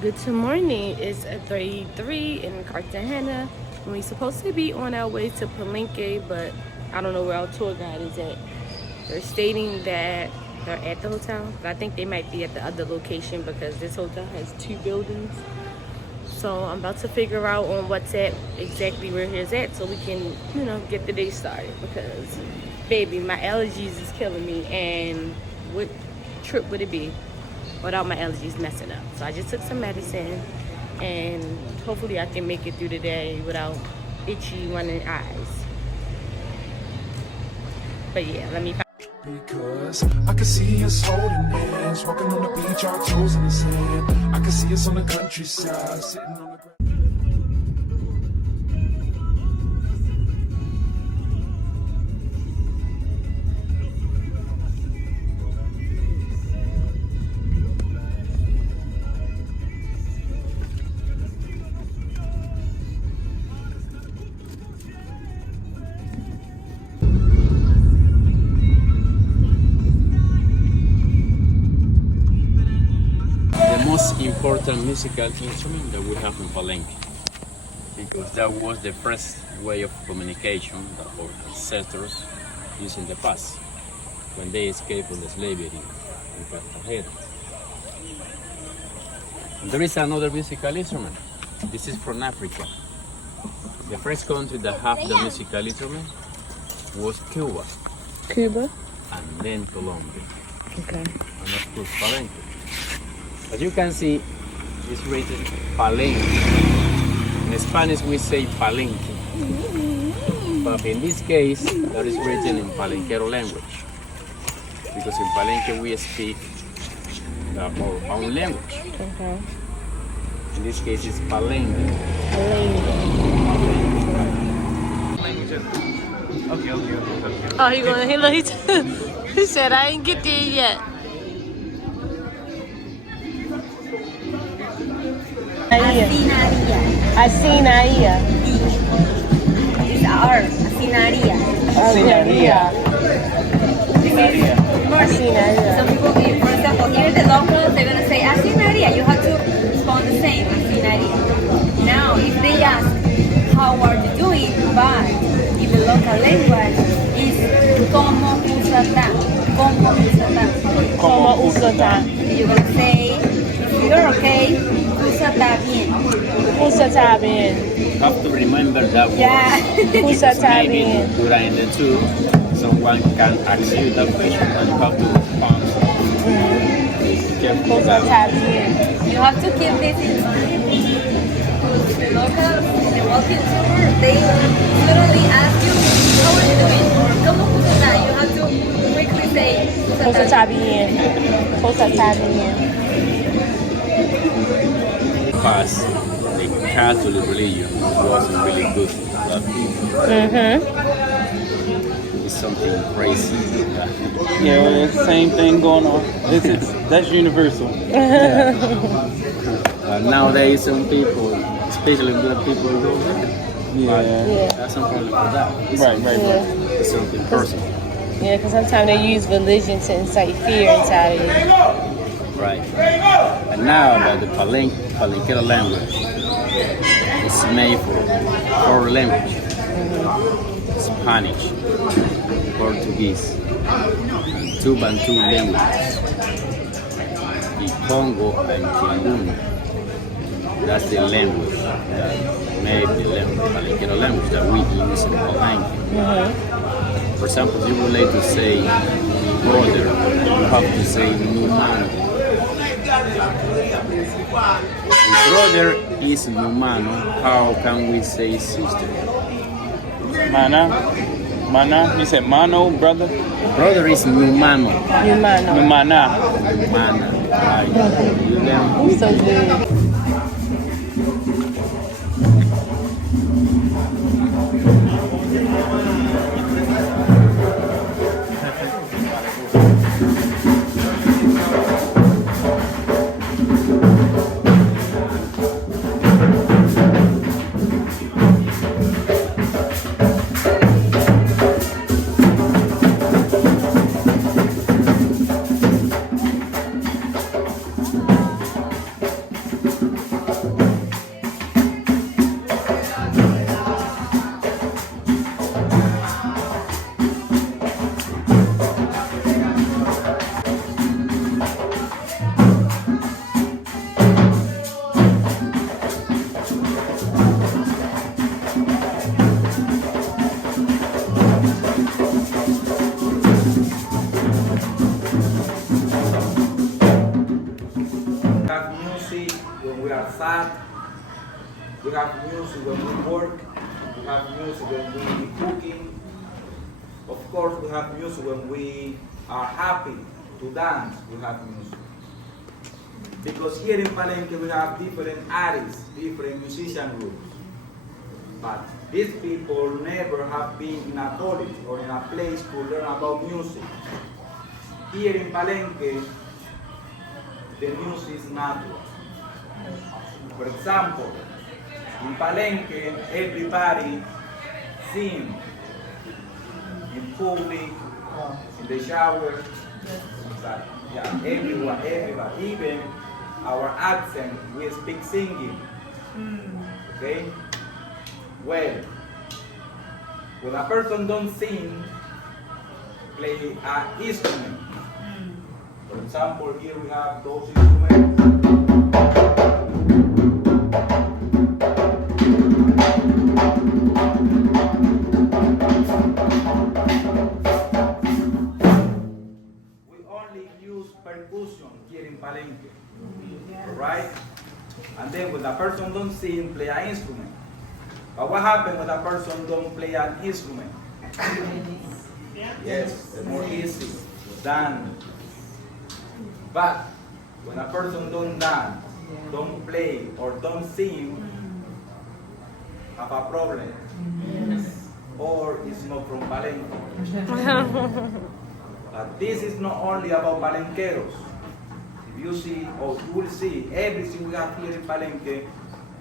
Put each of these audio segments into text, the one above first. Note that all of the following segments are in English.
Good morning. It's 3:03 in Cartagena. And we're supposed to be on our way to Palenque, but I don't know where our tour guide is at. They're stating that they're at the hotel, but I think they might be at the other location because this hotel has two buildings. So I'm about to figure out on WhatsApp exactly where he's at so we can, get the day started because, baby, my allergies is killing me. And what trip would it be without my allergies messing up? So I just took some medicine and hopefully I can make it through the day without itchy running eyes. But yeah, let me find. Because I can see us holding hands, walking on the beach, our toes in the sand. I can see us on the countryside, sitting on the ground. The most important musical instrument that we have in Palenque, because that was the first way of communication that our ancestors used in the past when they escaped from the slavery in Cartagena. And there is another musical instrument. This is from Africa. The first country that had the musical instrument was Cuba, Cuba? and then Colombia, Okay. and of course Palenque. As you can see, it's written Palenque. In Spanish we say Palenque. But in this case, that is written in Palenquero language. Because in Palenque we speak our own language. Okay. In this case it's Palenque. Okay. Oh, he said I ain't get there yet. Asinaria. It's R, Asinaria. Asinaria. Some people, for example, here the locals, they're going to say Asinaria. You have to respond the same, Asinaria. Now, if they ask, how are you doing? But in the local language, it's como usata. Como usata. Como usata. You're going to say, if you're okay, usata bien. Usata bien. You have to remember that word. Yeah. Because Usata maybe bien. during the tour, someone can ask you that question and you have to respond. Be careful with that. Usata bien. You have to keep this in mind. The locals, the walking tour, they literally ask you, how are you doing? Or como usata. You have to quickly say, Usata bien. Usata bien. Past, the Catholic religion wasn't really good for that people. It's something crazy. Yeah, well, it's the same thing going on. That's universal. Nowadays, some people, especially black people, go there. Yeah. That's some problem for that. It's Right. It's something personal. Yeah, because sometimes they use religion to incite fear inside of you. Right. And now about the Palenquero language, it's made for four languages: Spanish, Portuguese, and two Bantu languages, the Congo and Kimbundu. That's the language that made the Palenquero language that we use in Palenque. For example, if you would like to say brother, you have to say numano. If brother is numano, how can we say sister? Mana. You said mano, brother? Brother is numano. Humano. Numana. Numana. Right. You learn. So good. when we are sad. We have music when we work. We have music when we cooking. Of course, we have music when we are happy to dance. We have music. Because here in Palenque we have different artists, different musician groups. But these people never have been in a college or in a place to learn about music. Here in Palenque, the music is natural. For example, in Palenque, everybody sings in public, in the shower. Yeah, everyone, everybody, even our accent, we speak singing. Okay? Well, when a person don't sing, play an instrument. For example, here we have those instruments. We only use percussion here in Palenque. Alright? And then when a person don't sing, play an instrument. But what happens when a person don't play an instrument? Yes, the more easy, dance. But when a person don't dance, don't play, or don't sing, have a problem. Or is not from Palenque. But this is not only about Palenqueros. If you see, or you will see, everything we have here in Palenque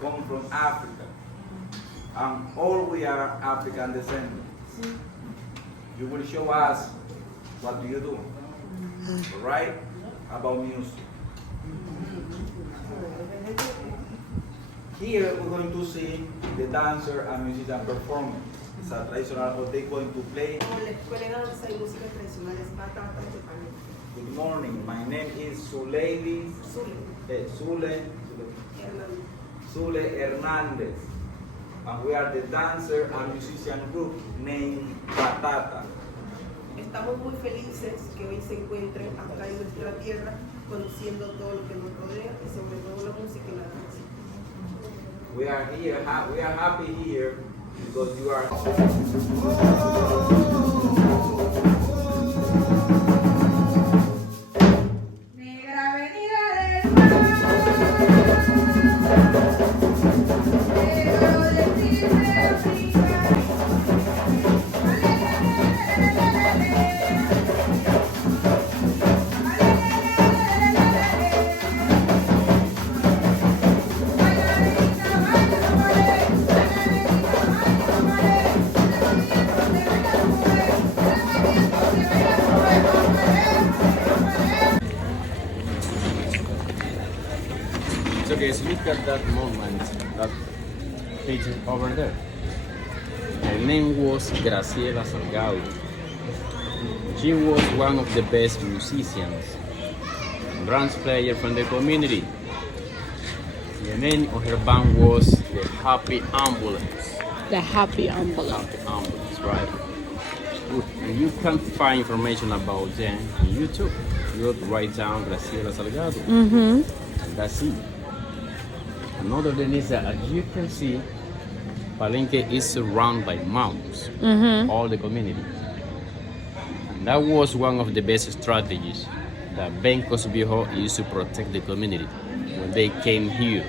comes from Africa. And all we are African descendants. You will show us what do you do, all right? About music. Here we're going to see the dancer and musician performance. It's a traditional, what they're going to play. Good morning, my name is Zule Hernandez. And we are the dancer and musician group named Batata. Estamos muy felices que hoy se encuentren acá en nuestra tierra, conociendo todo lo que nos rodea y sobre todo la música y la danza. We are here, we are happy here because you are. Negra avenida del mar, negro de tigre africano. So guys, look at that moment, that picture over there. Her name was Graciela Salgado. She was one of the best musicians, drums player from the community. The name of her band was the Happy Ambulance. The Happy Ambulance. Happy Ambulance, right? And you can find information about them on YouTube. You write down Graciela Salgado. And that's it. Another thing is that, as you can see, Palenque is surrounded by mountains, all the community. And that was one of the best strategies that Bencos Viejo used to protect the community when they came here.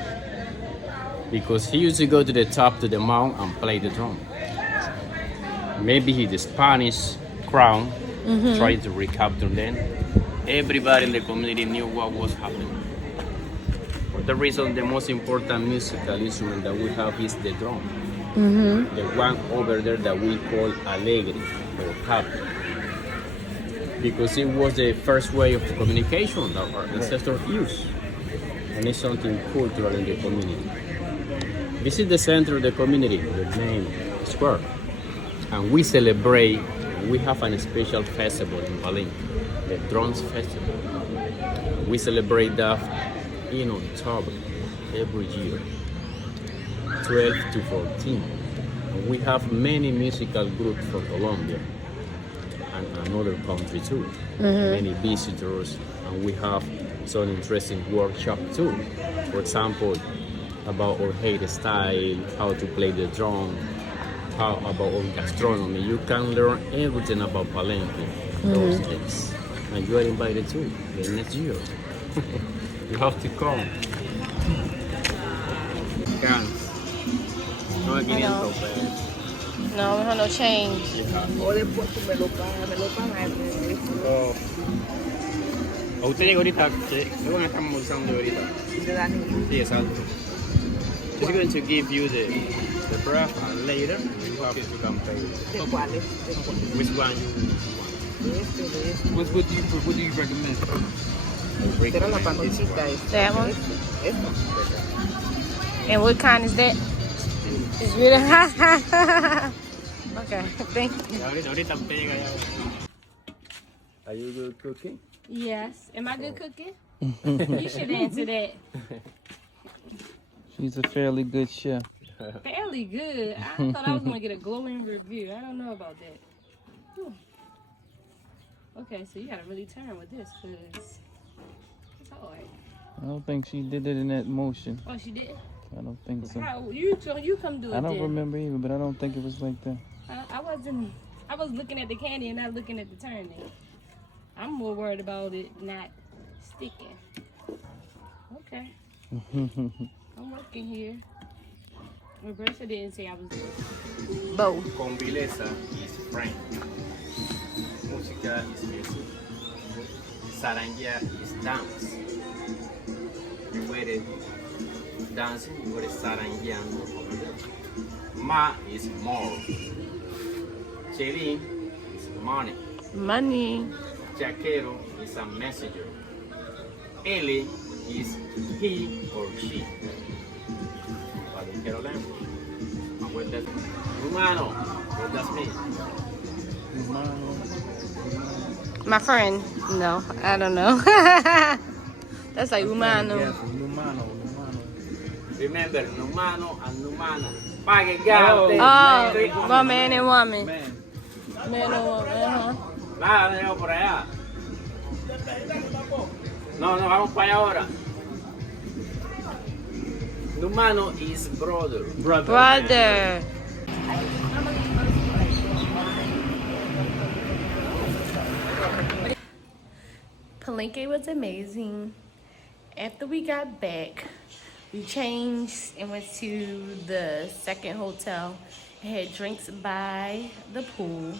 Because he used to go to the top of the mountain and play the drum. Maybe the Spanish crown tried to recapture them. Everybody in the community knew what was happening. For the reason, the most important musical instrument that we have is the drum. The one over there that we call alegre or happy. Because it was the first way of communication that our ancestors used. And it's something cultural in the community. This is the center of the community, the main square. And we celebrate, we have a special festival in Palenque, the Drums Festival. We celebrate that in October every year, 12 to 14. And we have many musical groups from Colombia and another country too, many visitors, and we have some interesting workshop too. For example, about our hairstyle, how to play the drum, how about our gastronomy. You can learn everything about Palenque those days. And you are invited too the next year. You have to come. Guns. No, 500 pesos. No, we have no change. O después tú me lo pagas. Oh. Usted llega ahorita, ¿qué van a estar usando ahorita? Sí, exacto. She's going to give you the breath and later you have to come pay. ¿De cuáles? Which one you want? What do you recommend? Era la panochita esta. That one? Esta. And what kind is that? It's really Okay, thank you. Ahorita usted llega ya. Are you good cooking? Yes. Am I good cooking? You should answer that. She's a fairly good chef. Fairly good. I thought I was gonna get a glowing review. I don't know about that. Whew. Okay, so you gotta really turn with this, cause it's hard. I don't think she did it in that motion. Oh, she did. I don't think so. How you come do it? I don't then. remember either, but I don't think it was like that. I wasn't. I was looking at the candy and not looking at the turning. I'm more worried about it not sticking. Okay. I'm working here. Roberta didn't say I was good. Bo. Convileza is frank. Música is music. Sarangía is dance. You were dancing, you were sarangueando. Ma is more. Chelín is money. Money. Jaquero is a messenger. Ele is he or she. Palenquero language. And what does humano? What does mean? My friend. No, I don't know. That's like humano. Remember, numano and numana. Pague gante. Oh, one man and woman. Man and woman. Nada, no llego por allá. No, vamos para allá ahora. Numano is brother. Brother. Palenque was amazing. After we got back, we changed and went to the second hotel. It had drinks by the pool.